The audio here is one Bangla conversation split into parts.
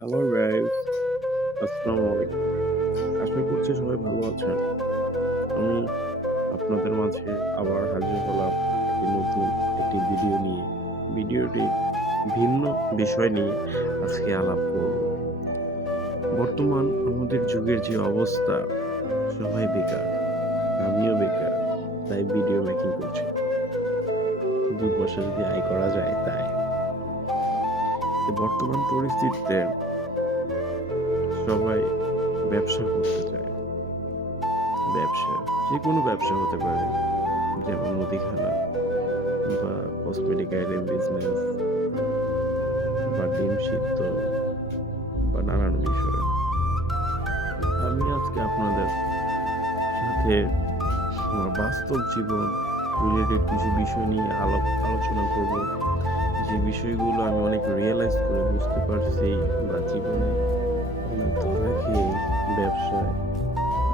হ্যালো গাইস, আসসালামু আলাইকুম। আশা করছি সবাই ভালো আছেন। আমি আপনাদের মাঝে আবার হাজির হলাম নতুন একটি ভিডিও নিয়ে। ভিডিওটি ভিন্ন বিষয় নিয়ে আজকে আলাপ করব। বর্তমান আমাদের যুগের যে অবস্থা, সবাই বেকার। আমিও বেকার। তাই ভিডিও মেকিং করছি। ২ পয়সা যদি আয় করা যায় তাই। বর্তমান পরিস্থিতিতে সবাই ব্যবসা করতে চায়। ব্যবসা, যেকোনো ব্যবসা হতে পারে। যেমন মুদিখানা বা কসমেটিক আইটেম বিজনেস বা ডিম সিদ্ধ বা নানান বিষয়। আমি আজকে আপনাদের সাথে আমার বাস্তব জীবন রিলেটেড কিছু বিষয় নিয়ে আলোচনা করব। যে বিষয়গুলো আমি অনেক রিয়েলাইজ করে বুঝতে পারছি বা জীবনে অনেক ধরা খেয়ে ব্যবসায়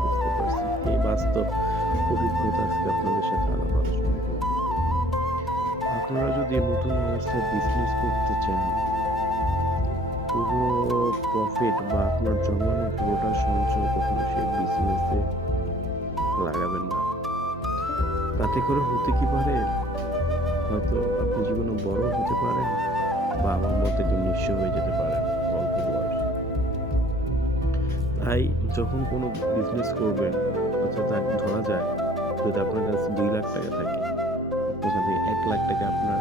বুঝতে পারছি। এই বাস্তব অভিজ্ঞতা আজকে আপনাদের সাথে আলোচনা করব। আপনারা যদি নতুন অবস্থায় বিজনেস করতে চান, পুরো প্রফিট বা আপনার জমানো পুরোটা সঞ্চয় কখনো সেই বিজনেসে লাগাবেন না। তাতে করে হতে কি পারে, হয়তো আপনি জীবনে বড় হতে পারেন বা আমার মতে নিঃস্ব হয়ে যেতে পারেন অল্প বয়স। তাই যখন কোনো বিজনেস করবেন, অর্থাৎ ধরা যায় যদি আপনার কাছে 2 লাখ টাকা থাকে, ওখানে 1 লাখ টাকা আপনার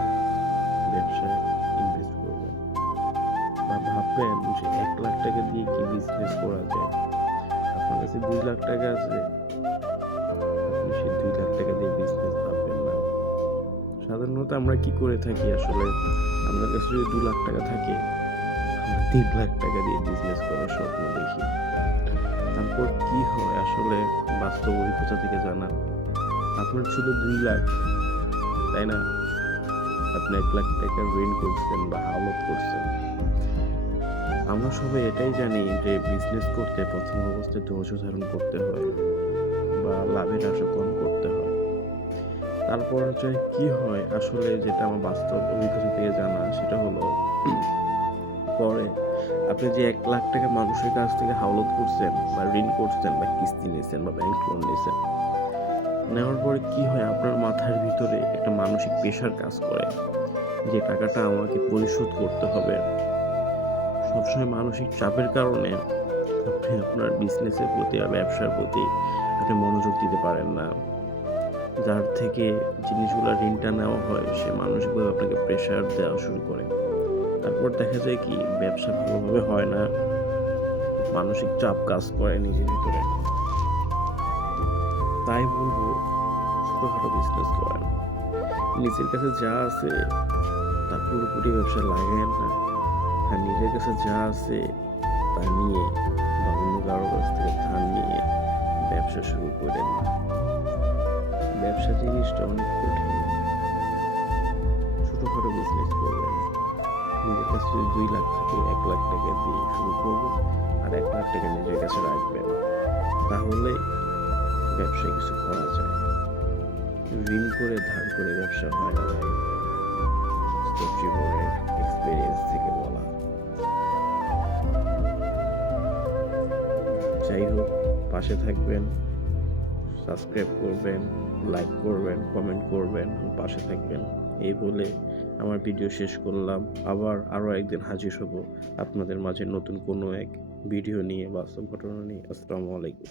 ব্যবসায় ইনভেস্ট করবেন বা ভাববেন যে 1 লাখ টাকা দিয়ে কি বিজনেস করা যায়। আপনার কাছে 2 লাখ টাকা আছে, আপনি সেই 2 লাখ টাকা দিয়ে বিজনেস ভাববেন না। সাধারণত আমরা কি করে থাকি আসলে, আমাদের কাছে যদি 2 লাখ টাকা থাকে, আমরা 3 লাখ টাকা দিয়ে বিজনেস করার স্বপ্ন দেখি। তারপর কি হয় আসলে বাস্তব অভিজ্ঞতা থেকে জানা, আপনার ছিল 2 লাখ, তাই না? আপনি 1 লাখ টাকা ঋণ করছেন বা হাওলাত করছেন। আমরা সবাই এটাই জানি যে বিজনেস করতে প্রথম অবস্থায় ধৈর্য ধারণ করতে হয় বা লাভের আশা কম করতে হয়। তারপর হচ্ছে কি হয় আসলে, যেটা আমার বাস্তব অভিজ্ঞতা থেকে জানা, সেটা হলো পরে আপনি যে 1 লাখ টাকা মানুষের কাছ থেকে হাওলাত করছেন বা ঋণ করছেন বা কিস্তি নিয়েছেন বা ব্যাংক লোন নিয়েছেন, নেওয়ার পরে কি হয় আপনার মাথার ভিতরে একটা মানসিক প্রেশার কাজ করে যে টাকাটা আমাকে পরিশোধ করতে হবে। সবসময় মানসিক চাপের কারণে আপনি আপনার বিজনেসের প্রতি আর ব্যবসার প্রতি আপনি মনোযোগ দিতে পারেন না। যার থেকে জিনিসগুলা ঋণটা নেওয়া হয় সে মানসিকভাবে আপনাকে প্রেশার দেওয়া শুরু করে। তারপর দেখা যায় কি ব্যবসা ভালোভাবে হয় না, মানসিক চাপ কাজ করে নিজের ভিতরে। তাই বলবো ছোটখাটো বিজনেস করেন। নিজের কাছে যা আছে তা পুরোপুরি ব্যবসা লাগায়েন না। আর নিজের কাছে যা আছে তা নিয়ে বা অন্য কারো কাছ থেকে ধার নিয়ে ব্যবসা শুরু করেন না। ব্যবসা জিনিসটা অনেক কঠিন। ছোটখাটো বিজনেস করবেন। নিজের কাছে যদি 2 লাখ থাকে, 1 লাখ টাকা দিয়ে শুরু করবেন আর 1 লাখ টাকা নিজের কাছে রাখবেন। তাহলে ব্যবসায় কিছু করা যায়। ঋণ করে ধার করে ব্যবসা হয় না ভাই। বাস্তব জীবনের এক্সপেরিয়েন্স থেকে বলা। যাই হোক, পাশে থাকবেন, সাবস্ক্রাইব করবেন, লাইক করবেন, কমেন্ট করবেন, পাশে থাকবেন। এই বলে আমার ভিডিও শেষ করলাম। আবার আরও একদিন হাজির হব আপনাদের মাঝে নতুন কোনো এক ভিডিও নিয়ে, বাস্তব ঘটনা নিয়ে। আসসালামু আলাইকুম।